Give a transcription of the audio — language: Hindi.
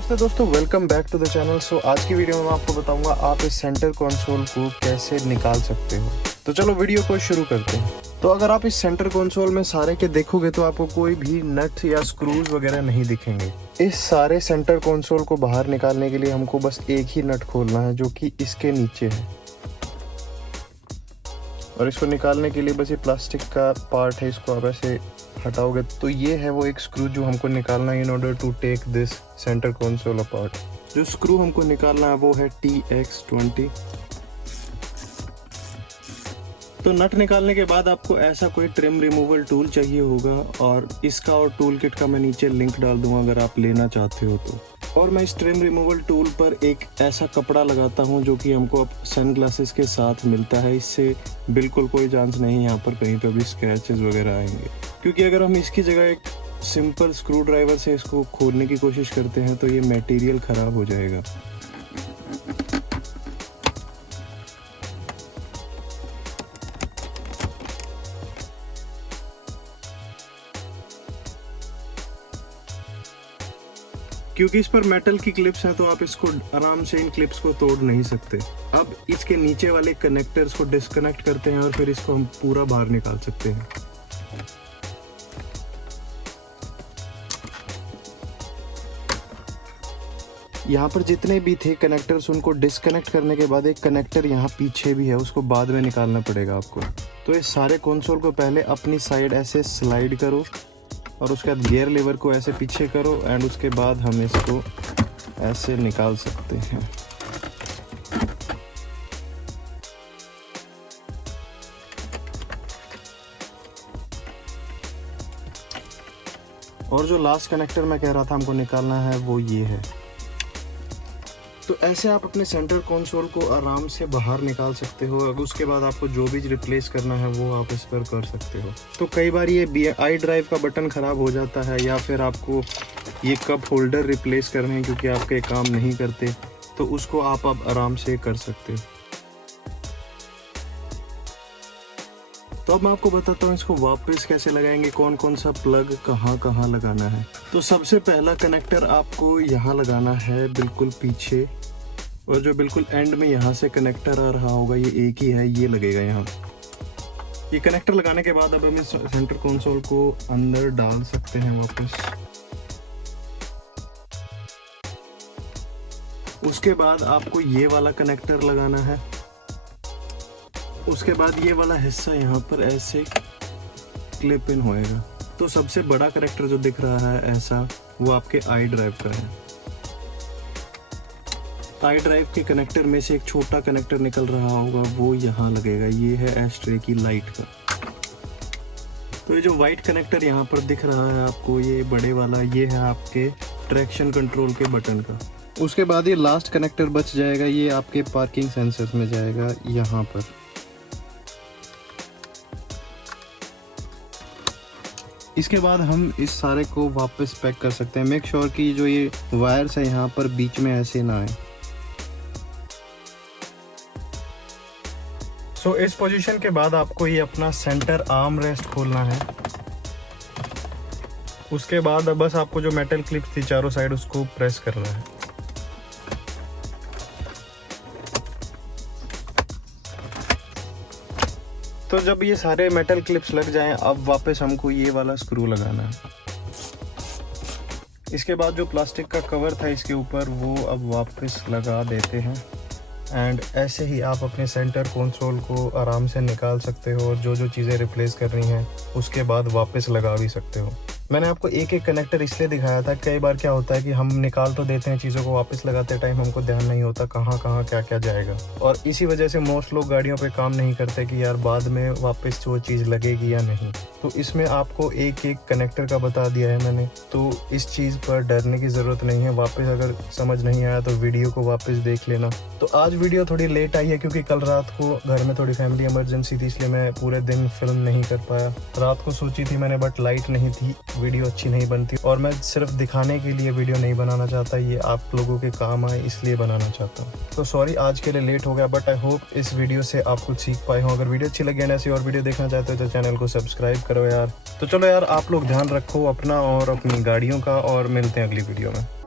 नमस्ते दोस्तों, welcome back to the channel. आज की वीडियो में मैं आपको बताऊंगा आप इस सेंटर कंसोल को कैसे निकाल सकते हो। तो चलो वीडियो को शुरू करते हैं। तो अगर आप इस सेंटर कंसोल में सारे के देखोगे तो आपको कोई भी नट या स्क्रूज वगैरह नहीं दिखेंगे। इस सारे सेंटर कंसोल को बाहर निकालने के लिए हमको बस एक ही नट खोलना है, जो कि इसके नीचे है। और इसको निकालने के लिए बस ये प्लास्टिक का पार्ट है, इसको आप ऐसे हटाओगे तो ये है वो एक स्क्रू जो हमको निकालना है in order to take this center console apart. जो स्क्रू हमको निकालना है वो है TX20। तो नट निकालने के बाद आपको ऐसा कोई ट्रिम रिमूवल टूल चाहिए होगा, और इसका और टूल किट का मैं नीचे लिंक डाल दूंगा अगर आप लेना चाहते हो तो। और मैं इस ट्रिम रिमूवल टूल पर एक ऐसा कपड़ा लगाता हूं जो कि हमको अब सनग्लासेस के साथ मिलता है। इससे बिल्कुल कोई चांस नहीं यहाँ पर कहीं पर भी स्क्रैचेस वगैरह आएंगे, क्योंकि अगर हम इसकी जगह एक सिंपल स्क्रू ड्राइवर से इसको खोलने की कोशिश करते हैं तो ये मटेरियल ख़राब हो जाएगा। क्योंकि इस पर मेटल की क्लिप्स हैं तो आप इसको आराम से इन क्लिप्स को तोड़ नहीं सकते। अब इसके नीचे वाले कनेक्टर्स को डिस्कनेक्ट करते हैं और फिर इसको हम पूरा बाहर निकाल सकते हैं। यहाँ पर जितने भी थे कनेक्टर्स उनको डिस्कनेक्ट करने के बाद एक कनेक्टर यहाँ पीछे भी है, उसको बाद में निकालना पड़ेगा आपको। तो इस सारे कंसोल को पहले अपनी साइड ऐसे स्लाइड करो और उसके बाद गियर लीवर को ऐसे पीछे करो, एंड उसके बाद हम इसको ऐसे निकाल सकते हैं। और जो लास्ट कनेक्टर मैं कह रहा था हमको निकालना है वो ये है। तो ऐसे आप अपने सेंटर कंसोल को आराम से बाहर निकाल सकते हो। अब उसके बाद आपको जो भी रिप्लेस करना है वो आप इस पर कर सकते हो। तो कई बार ये आई ड्राइव का बटन ख़राब हो जाता है, या फिर आपको ये कप होल्डर रिप्लेस करने हैं क्योंकि आपके काम नहीं करते, तो उसको आप अब आराम से कर सकते हो। तो अब मैं आपको बताता हूँ इसको वापस कैसे लगाएंगे, कौन कौन सा प्लग कहाँ कहाँ लगाना है। तो सबसे पहला कनेक्टर आपको यहाँ लगाना है बिल्कुल पीछे, और जो बिल्कुल एंड में यहाँ से कनेक्टर आ रहा होगा ये एक ही है, ये लगेगा यहाँ। ये कनेक्टर लगाने के बाद अब हम इस सेंटर कंसोल को अंदर डाल सकते हैं वापस। उसके बाद आपको ये वाला कनेक्टर लगाना है। उसके बाद ये वाला हिस्सा यहाँ पर ऐसे क्लिप इन होएगा। तो सबसे बड़ा कनेक्टर जो दिख रहा है ऐसा, वो आपके आई ड्राइव का है। आई ड्राइव के कनेक्टर में से एक छोटा कनेक्टर निकल रहा होगा, वो यहाँ लगेगा। ये है एस्ट्रे की लाइट का। तो ये जो वाइट कनेक्टर यहाँ पर दिख रहा है आपको, ये बड़े वाला, ये है आपके ट्रैक्शन कंट्रोल के बटन का। उसके बाद ये लास्ट कनेक्टर बच जाएगा, ये आपके पार्किंग सेंसर में जाएगा यहाँ पर। इसके बाद हम इस सारे को वापस पैक कर सकते हैं। मेक श्योर कि जो ये वायर्स है यहाँ पर बीच में ऐसे ना आए। सो इस पोजीशन के बाद आपको ये अपना सेंटर आर्म रेस्ट खोलना है। उसके बाद अब बस आपको जो मेटल क्लिप्स थी चारों साइड उसको प्रेस करना है। तो जब ये सारे मेटल क्लिप्स लग जाएं, अब वापस हमको ये वाला स्क्रू लगाना है। इसके बाद जो प्लास्टिक का कवर था इसके ऊपर, वो अब वापस लगा देते हैं। एंड ऐसे ही आप अपने सेंटर कंसोल को आराम से निकाल सकते हो, और जो जो चीज़ें रिप्लेस करनी हैं उसके बाद वापस लगा भी सकते हो। मैंने आपको एक एक कनेक्टर इसलिए दिखाया था, कई बार क्या होता है कि हम निकाल तो देते हैं चीज़ों को, वापस लगाते टाइम हमको ध्यान नहीं होता कहाँ कहाँ क्या क्या जाएगा। और इसी वजह से मोस्ट लोग गाड़ियों पे काम नहीं करते कि यार बाद में वापस वो चीज़ लगेगी या नहीं। तो इसमें आपको एक एक कनेक्टर का बता दिया है मैंने, तो इस चीज़ पर डरने की ज़रूरत नहीं है। वापस अगर समझ नहीं आया तो वीडियो को वापस देख लेना। तो आज वीडियो थोड़ी लेट आई है क्योंकि कल रात को घर में थोड़ी फैमिली इमरजेंसी थी, इसलिए मैं पूरे दिन फिल्म नहीं कर पाया। रात को सोची थी मैंने, बट लाइट नहीं थी, वीडियो अच्छी नहीं बनती, और मैं सिर्फ दिखाने के लिए वीडियो नहीं बनाना चाहता, ये आप लोगों के काम आए इसलिए बनाना चाहता हूँ। तो सॉरी आज के लिए लेट हो गया, बट आई होप इस वीडियो से आप कुछ सीख पाए हो। अगर वीडियो अच्छी लगी है ऐसी और वीडियो देखना चाहते हो तो चैनल को सब्सक्राइब करो यार। तो चलो यार, आप लोग ध्यान रखो अपना और अपनी गाड़ियों का, और मिलते हैं अगली वीडियो में।